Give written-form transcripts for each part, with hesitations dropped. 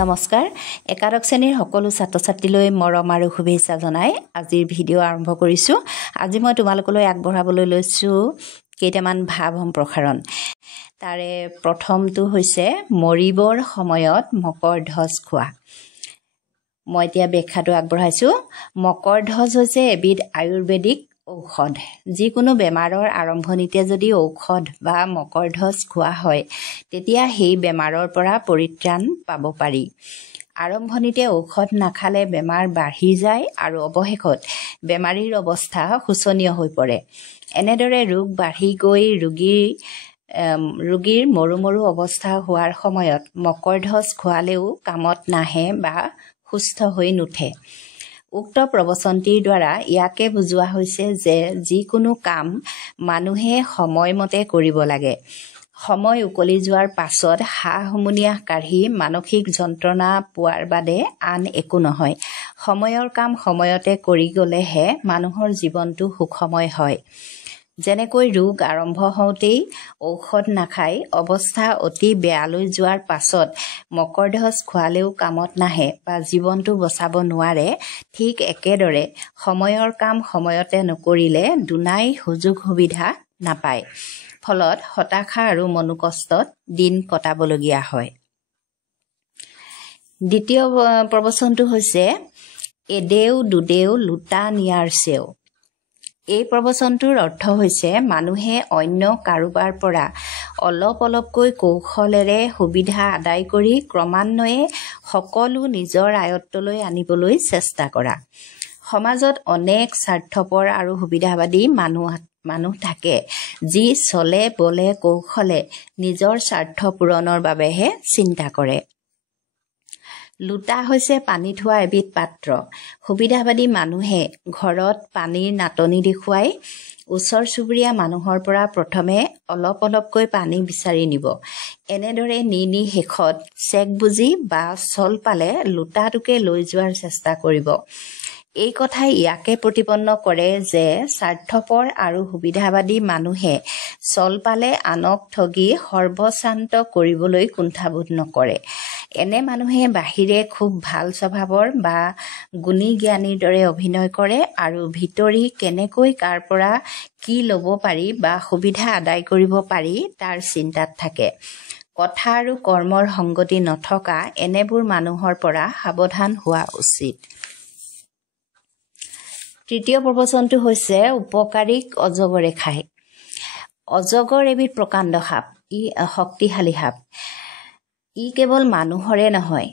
নমস্কাৰ একাদশ শ্ৰেণীৰ সকলো ছাত্ৰ-ছাত্ৰীলৈ মৰম আৰু শুভেচ্ছা জনাই আজিৰ ভিডিঅ' আৰম্ভ কৰিছো। আজি মই তোমালোকলৈ আগবঢ়াবলৈ লৈছো কেইটামান ভাৱ সম্প্ৰসাৰণ। তাৰে প্ৰথমটো হৈছে মৰিবৰ সময়ত মকৰধ্বজ খোৱা। মই এতিয়া ব্যাখ্যাটো আগবঢ়াইছো। মকৰধ্বজ হৈছে এবিধ আয়ুৰ্বেদিক ঔষধ। যিকোনো বেমাৰৰ আৰম্ভণিতে যদি ঔষধ বা মকৰধ্বজ খোৱা হয় তেতিয়া সেই বেমাৰৰ পৰা পৰিত্ৰাণ পাব পাৰি। আৰম্ভণিতে ঔষধ নাখালে বেমাৰ বাঢ়ি যায় আৰু অৱশেষত বেমাৰীৰ অৱস্থা শোচনীয় হৈ পৰে। এনেদৰে ৰোগ বাঢ়ি গৈ ৰোগীৰ মৰু মৰু অৱস্থা হোৱাৰ সময়ত মকৰধ্বজ খোৱালেও কামত নাহে বা সুস্থ হৈ নুঠে। উক্ত প্ৰবচনটিৰ দ্বাৰা ইয়াকে বুজোৱা হৈছে যে যিকোনো কাম মানুহে সময়মতে কৰিব লাগে। সময় উকলি যোৱাৰ পাছত হা-হুমুনিয়াহ কাঢ়ি মানসিক যন্ত্ৰণা পোৱাৰ বাদে আন একো নহয়। সময়ৰ কাম সময়তে কৰি গ'লেহে মানুহৰ জীৱনটো সুখময় হয়। যেনেকৈ ৰোগ আৰম্ভ হওঁতেই ঔষধ নাখাই অৱস্থা অতি বেয়ালৈ যোৱাৰ পাছত মকৰধ্বজ খোৱালেও কামত নাহে বা জীৱনটো বচাব নোৱাৰে, ঠিক একেদৰে সময়ৰ কাম সময়তে নকৰিলে দুনাই সুযোগ সুবিধা নাপায়। ফলত হতাশা আৰু মনোকষ্টত দিন কটাবলগীয়া হয়। দ্বিতীয় প্ৰবচনটো হৈছে এদেও দুদেও লোটা নিয়াৰ চেও। এই প্ৰবচনটোৰ অৰ্থ হৈছে মানুহে অন্য কাৰোবাৰ পৰা অলপ অলপকৈ কৌশলেৰে সুবিধা আদায় কৰি ক্ৰমান্বয়ে সকলো নিজৰ আয়ত্তলৈ আনিবলৈ চেষ্টা কৰা। সমাজত অনেক স্বাৰ্থপৰ আৰু সুবিধাবাদী মানুহ থাকে যি চলে বলে কৌশলে নিজৰ স্বাৰ্থ পূৰণৰ বাবেহে চিন্তা কৰে। লোটা হৈছে পানী থোৱা এবিধ পাত্ৰ। সুবিধাবাদী মানুহে ঘৰত পানীৰ নাটনি দেখুৱাই ওচৰ চুবুৰীয়া মানুহৰ পৰা প্ৰথমে অলপ অলপকৈ পানী বিচাৰি নিব। এনেদৰে নি শেষত চেক বুজি বা চল পালে লোটাটোকে লৈ যোৱাৰ চেষ্টা কৰিব। এই কথাই ইয়াকে প্ৰতিপন্ন কৰে যে স্বাৰ্থপৰ আৰু সুবিধাবাদী মানুহে চল পালে আনক ঠগি সৰ্বশ্ৰান্ত কৰিবলৈ কুণ্ঠাবোধ নকৰে। এনে মানুহে বাহিৰে খুব ভাল স্বভাৱৰ বা গুণী জ্ঞানীৰ দৰে অভিনয় কৰে আৰু ভিতৰি কেনেকৈ কাৰ পৰা কি ল'ব পাৰি বা সুবিধা আদায় কৰিব পাৰি তাৰ চিন্তাত থাকে। কথা আৰু কৰ্মৰ সংগতি নথকা এনেবোৰ মানুহৰ পৰা সাৱধান হোৱা উচিত। তৃতীয় প্ৰবচনটো হৈছে উপকাৰীক অজগৰে খায়। অজগৰ এবিধ প্ৰকাণ্ড সাপ। ই শক্তিশালী সাপ। ই কেৱল মানুহৰে নহয়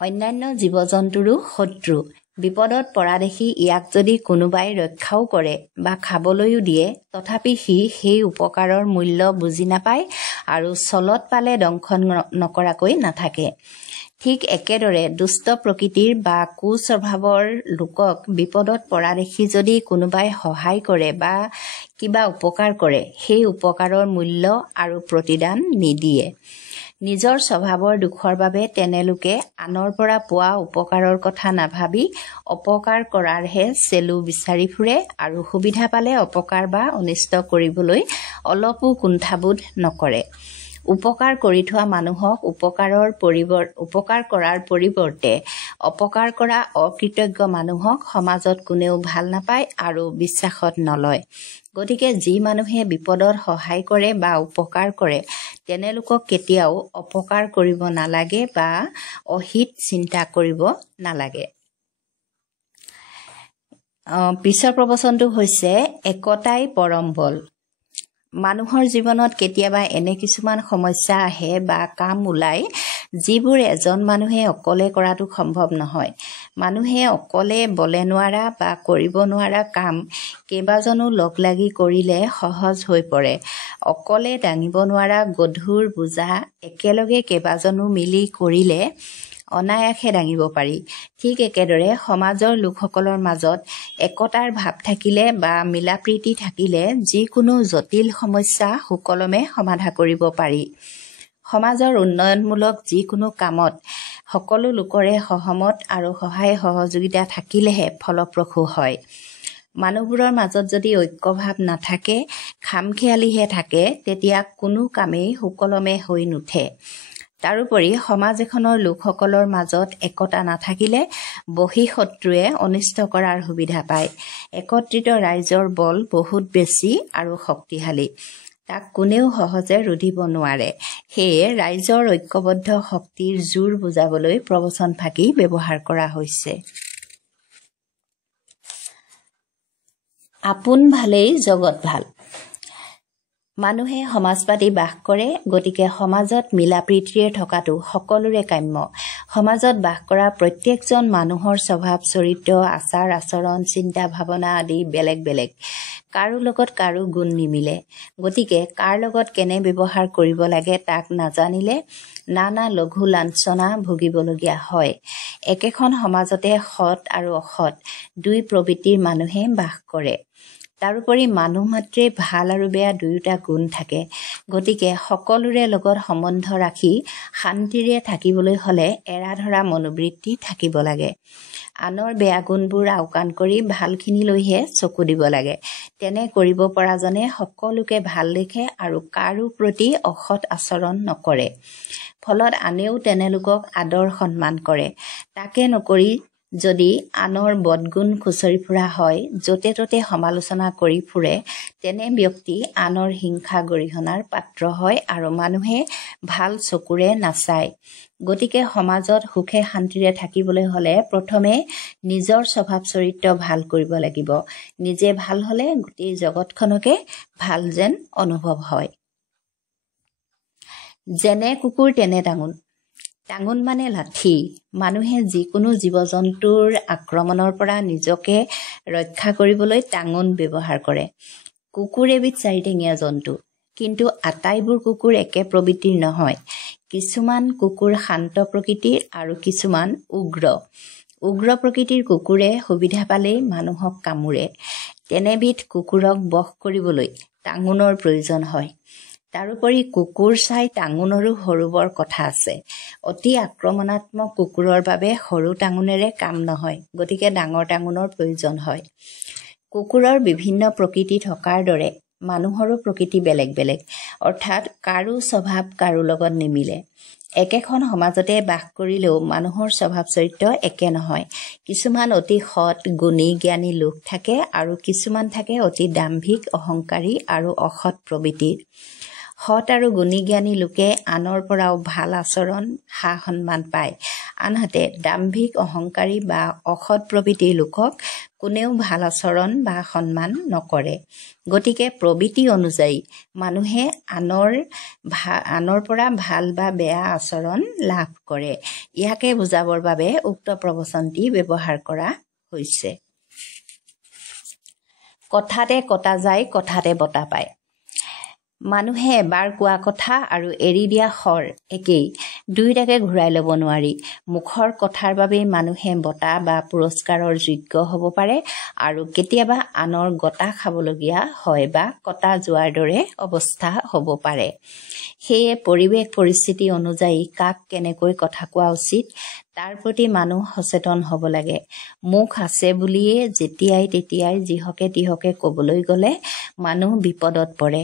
অন্যান্য জীৱ-জন্তুৰো শত্ৰু। বিপদত পৰা দেখি ইয়াক যদি কোনোবাই ৰক্ষাও কৰে বা খাবলৈও দিয়ে তথাপি সি সেই উপকাৰৰ মূল্য বুজি নাপায় আৰু চলত পালে দংশন নকৰাকৈ নাথাকে। ঠিক একেদৰে দুষ্ট প্ৰকৃতিৰ বা কুস্বভাৱৰ লোকক বিপদত পৰা দেখি যদি কোনোবাই সহায় কৰে বা কিবা উপকাৰ কৰে সেই উপকাৰৰ মূল্য আৰু প্ৰতিদান নিদিয়ে। নিজৰ স্বভাৱৰ দুখৰ বাবে তেনেলোকে আনৰ পৰা পোৱা উপকাৰৰ কথা নাভাবি অপকাৰ কৰাৰহে চেলু বিচাৰি ফুৰে আৰু সুবিধা পালে অপকাৰ বা অনিষ্ট কৰিবলৈ অলপো কুণ্ঠাবোধ নকৰে। উপকাৰ কৰি থোৱা মানুহক উপকাৰ কৰাৰ পৰিৱৰ্তে অপকাৰ কৰা অকৃতজ্ঞ মানুহক সমাজত কোনেও ভাল নাপায় আৰু বিশ্বাসত নলয়। গতিকে যি মানুহে বিপদত সহায় কৰে বা উপকাৰ কৰে তেনেলোকক কেতিয়াও অপকাৰ কৰিব নালাগে বা অহিত চিন্তা কৰিব নালাগে। পিছৰ প্ৰবচনটো হৈছে একতাই পৰম বল। মানুহৰ জীৱনত কেতিয়াবা এনে কিছুমান সমস্যা আহে বা কাম ওলায় যিবোৰ এজন মানুহে অকলে কৰাটো সম্ভৱ নহয়। মানুহে অকলে বলে নোৱাৰা বা কৰিব নোৱাৰা কাম কেইবাজনো লগ লাগি কৰিলে সহজ হৈ পৰে। অকলে দাঙিব নোৱাৰা গধুৰ বোজা একেলগে কেইবাজনো মিলি কৰিলে অনায়াসে দাঙিব পাৰি। ঠিক একেদৰে সমাজৰ লোকসকলৰ মাজত একতাৰ ভাৱ থাকিলে বা মিলাপ্ৰীতি থাকিলে যিকোনো জটিল সমস্যা সুকলমে সমাধা কৰিব পাৰি। সমাজৰ উন্নয়নমূলক যিকোনো কামত সকলো লোকৰে সহমত আৰু সহায় সহযোগিতা থাকিলেহে ফলপ্ৰসূ হয়। মানুহবোৰৰ মাজত যদি ঐক্যভাৱ নাথাকে, খামখেয়ালিহে থাকে, তেতিয়া কোনো কামেই সুকলমে হৈ নুঠে। তাৰোপৰি সমাজ এখনৰ লোকসকলৰ মাজত একতা নাথাকিলে বহিঃশত্ৰুৱে অনিষ্ট কৰাৰ সুবিধা পায়। একত্ৰিত ৰাইজৰ বল বহুত বেছি আৰু শক্তিশালী, তাক কোনেও সহজে ৰুধিব নোৱাৰে। সেয়ে ৰাইজৰ ঐক্যবদ্ধ শক্তিৰ জোৰ বুজাবলৈ প্ৰবচন ফাঁকি ব্যৱহাৰ কৰা হৈছে। আপোন ভালেই জগত ভাল। মানুহে সমাজ পাতি বাস কৰে, গতিকে সমাজত মিলা প্ৰীতিৰে থকাটো সকলোৰে কাম্য। সমাজত বাস কৰা প্ৰত্যেকজন মানুহৰ স্বভাৱ চৰিত্ৰ আচাৰ আচৰণ চিন্তা ভাৱনা আদি বেলেগ বেলেগ। কাৰো লগত কাৰো গুণ নিমিলে, গতিকে কাৰ লগত কেনে ব্যৱহাৰ কৰিব লাগে তাক নাজানিলে নানা লঘু লাঞ্ছনা ভুগিবলগীয়া হয়। একেখন সমাজতে সৎ আৰু অসৎ দুই প্ৰবৃত্তিৰ মানুহে বাস কৰে। তাৰোপৰি মানুহ মাত্ৰে ভাল আৰু বেয়া দুয়োটা গুণ থাকে, গতিকে সকলোৰে লগত সম্বন্ধ ৰাখি শান্তিৰে থাকিবলৈ হ'লে এৰাধৰা মনোবৃত্তি থাকিব লাগে। আনৰ বেয়া গুণবোৰ আওকাণ কৰি ভালখিনিলৈহে চকু দিব লাগে। তেনে কৰিব পৰাজনে সকলোকে ভাল দেখে আৰু কাৰো প্ৰতি অসৎ আচৰণ নকৰে। ফলত আনেও তেনেলোকক আদৰ সন্মান কৰে। তাকে নকৰি যদি আনৰ বদগুণ খুচৰি ফুৰা হয়, য'তে ত'তে সমালোচনা কৰি ফুৰে, তেনে ব্যক্তি আনৰ হিংসা গৰিহণাৰ পাত্ৰ হয় আৰু মানুহে ভাল চকুৰে নাচায়। গতিকে সমাজত সুখে শান্তিৰে থাকিবলৈ হ'লে প্ৰথমে নিজৰ স্বভাৱ চৰিত্ৰ ভাল কৰিব লাগিব। নিজে ভাল হ'লে গোটেই জগতখনকে ভাল যেন অনুভৱ হয়। যেনে কুকুৰ তেনে টাঙোন। টাঙোন মানে লাঠি। মানুহে যিকোনো জীৱ জন্তুৰ আক্ৰমণৰ পৰা নিজকে ৰক্ষা কৰিবলৈ টাঙোন ব্যৱহাৰ কৰে। কুকুৰ এবিধ চাৰিঠেঙীয়া জন্তু, কিন্তু আটাইবোৰ কুকুৰ একে প্ৰবৃত্তিৰ নহয়। কিছুমান কুকুৰ শান্ত প্ৰকৃতিৰ আৰু কিছুমান উগ্ৰ। উগ্ৰ প্ৰকৃতিৰ কুকুৰে সুবিধা পালেই মানুহক কামোৰে। তেনেবিধ কুকুৰক বশ কৰিবলৈ টাঙোনৰ প্ৰয়োজন হয়। তাৰোপৰি কুকুৰ চাই টাঙোনৰো সৰু বৰ কথা আছে। অতি আক্ৰমণাত্মক কুকুৰৰ বাবে সৰু টাঙোনেৰে কাম নহয়, গতিকে ডাঙৰ টাঙোনৰ প্ৰয়োজন হয়। কুকুৰৰ বিভিন্ন প্ৰকৃতি থকাৰ দৰে মানুহৰো প্ৰকৃতি বেলেগ বেলেগ, অৰ্থাৎ কাৰো স্বভাৱ কাৰো লগত নিমিলে। একেখন সমাজতে বাস কৰিলেও মানুহৰ স্বভাৱ চৰিত্ৰ একে নহয়। কিছুমান অতি সৎ গুণী জ্ঞানী লোক থাকে আৰু কিছুমান থাকে অতি দাম্ভিক অহংকাৰী আৰু অসৎ প্ৰবৃত্তিৰ। সৎ আৰু গুণী জ্ঞানী লোকে আনৰ পৰাও ভাল আচৰণ সা সন্মান পায়, আনহাতে দাম্ভিক অহংকাৰী বা অসৎ প্ৰবৃত্তিৰ লোকক কোনেও ভাল আচৰণ বা সন্মান নকৰে। গতিকে প্ৰবৃত্তি অনুযায়ী মানুহে আনৰ পৰা ভাল বা বেয়া আচৰণ লাভ কৰে। ইয়াকে বুজাবৰ বাবে উক্ত প্ৰবচনটি ব্যৱহাৰ কৰা হৈছে। কথাতে কটা যায়, কথাতে বঁটা পায়। মানুহে এবাৰ কোৱা কথা আৰু এৰি দিয়া শৰ একেই, দুয়োটাকে ঘূৰাই ল'ব নোৱাৰি। মুখৰ কথাৰ বাবেই মানুহে বঁটা বা পুৰস্কাৰৰ যোগ্য হ'ব পাৰে আৰু কেতিয়াবা আনৰ গতা খাবলগীয়া হয় বা কটা যোৱাৰ দৰে অৱস্থা হ'ব পাৰে। সেয়ে পৰিৱেশ পৰিস্থিতি অনুযায়ী কাক কেনেকৈ কথা কোৱা উচিত তাৰ প্ৰতি মানুহ সচেতন হ'ব লাগে। মুখ আছে বুলিয়ে যেতিয়াই তেতিয়াই যিহকে তিহকে ক'বলৈ গ'লে মানুহ বিপদত পৰে।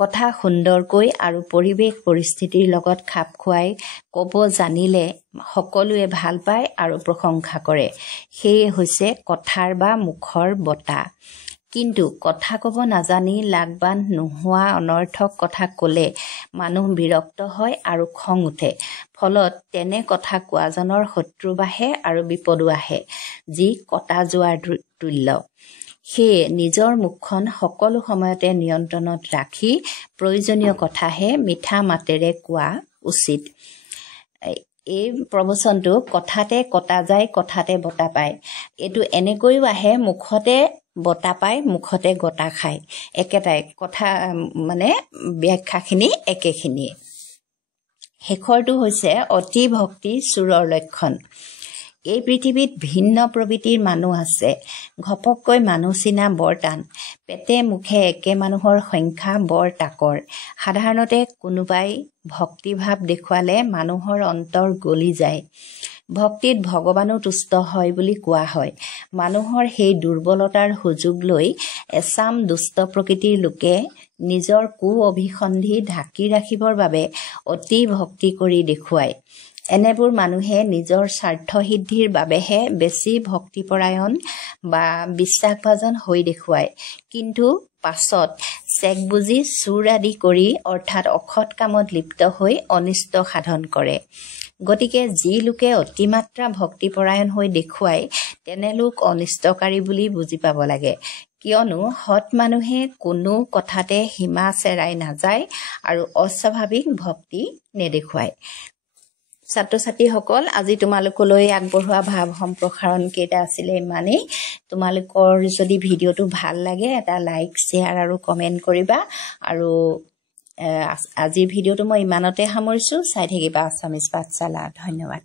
কথা সুন্দৰকৈ আৰু পৰিৱেশ পৰিস্থিতিৰ লগত খাপ খুৱাই ক'ব জানিলে সকলোৱে ভাল পায় আৰু প্ৰশংসা কৰে। সেয়ে হৈছে কথাৰ বা মুখৰ বঁটা। কিন্তু কথা ক'ব নাজানি লাগবান নোহোৱা অনৰ্থক কথা ক'লে মানুহ বিৰক্ত হয় আৰু খং উঠে। ফলত তেনে কথা কোৱাজনৰ শত্ৰু বাঢ়ে আৰু বিপদো আহে, যি কটা যোৱাৰ তুল্য। সেয়ে নিজৰ মুখখন সকলো সময়তে নিয়ন্ত্ৰণত ৰাখি প্ৰয়োজনীয় কথাহে মিঠা মাতেৰে কোৱা উচিত। এই প্ৰবচনটো কথাতে কটা যায়, কথাতে বঁটা পায়। এইটো এনেকৈও আহে, মুখতে বঁটা পায়, মুখতে গতা খায়। একেটাই কথা, মানে ব্যাখ্যাখিনি একেখিনিয়ে। শেষৰটো হৈছে অতি ভক্তি চোৰৰ লক্ষণ। এই পৃথিৱীত ভিন্ন প্ৰবৃত্তিৰ মানুহ আছে। ঘপককৈ মানুহ চিনা বৰ টান। পেটে মুখে একে মানুহৰ সংখ্যা বৰ তাকৰ। সাধাৰণতে কোনোবাই ভক্তিভাৱ দেখুৱালে মানুহৰ অন্তৰ গলি যায়। ভক্তিত ভগৱানো তুষ্ট হয় বুলি কোৱা হয়। মানুহৰ সেই দুৰ্বলতাৰ সুযোগ লৈ এচাম দুষ্ট প্ৰকৃতিৰ লোকে নিজৰ কু অভিসন্ধি ঢাকি ৰাখিবৰ বাবে অতি ভক্তি কৰি দেখুৱায়। এনেবোৰ মানুহে নিজৰ স্বাৰ্থসিদ্ধিৰ বাবেহে বেছি ভক্তিপৰায়ণ বা বিশ্বাসভাজন হৈ দেখুৱায়, কিন্তু পাছত চেক বুজি চুৰ আদি কৰি অৰ্থাৎ অসৎ কামত লিপ্ত হৈ অনিষ্ট সাধন কৰে। গতিকে যি লোকে অতিমাত্ৰা ভক্তিপৰায়ণ হৈ দেখুৱায় তেনে লোক অনিষ্টকাৰী বুলি বুজি পাব লাগে, কিয়নো সৎ মানুহে কোনো কথাতে সীমা চেৰাই নাযায় আৰু অস্বাভাৱিক ভক্তি নেদেখুৱায়। ছাত্ৰ ছাত্ৰীসকল, আজি তোমালোকলৈ আগবঢ়োৱা ভাৱ সম্প্ৰসাৰণ কেইটা আছিলে ইমানেই। তোমালোকৰ যদি ভিডিঅ'টো ভাল লাগে এটা লাইক, শ্বেয়াৰ আৰু কমেণ্ট কৰিবা। আৰু আজিৰ ভিডিঅ'টো মই ইমানতে সামৰিছোঁ। চাই থাকিবা আছামিজ পাঠশালা। ধন্যবাদ।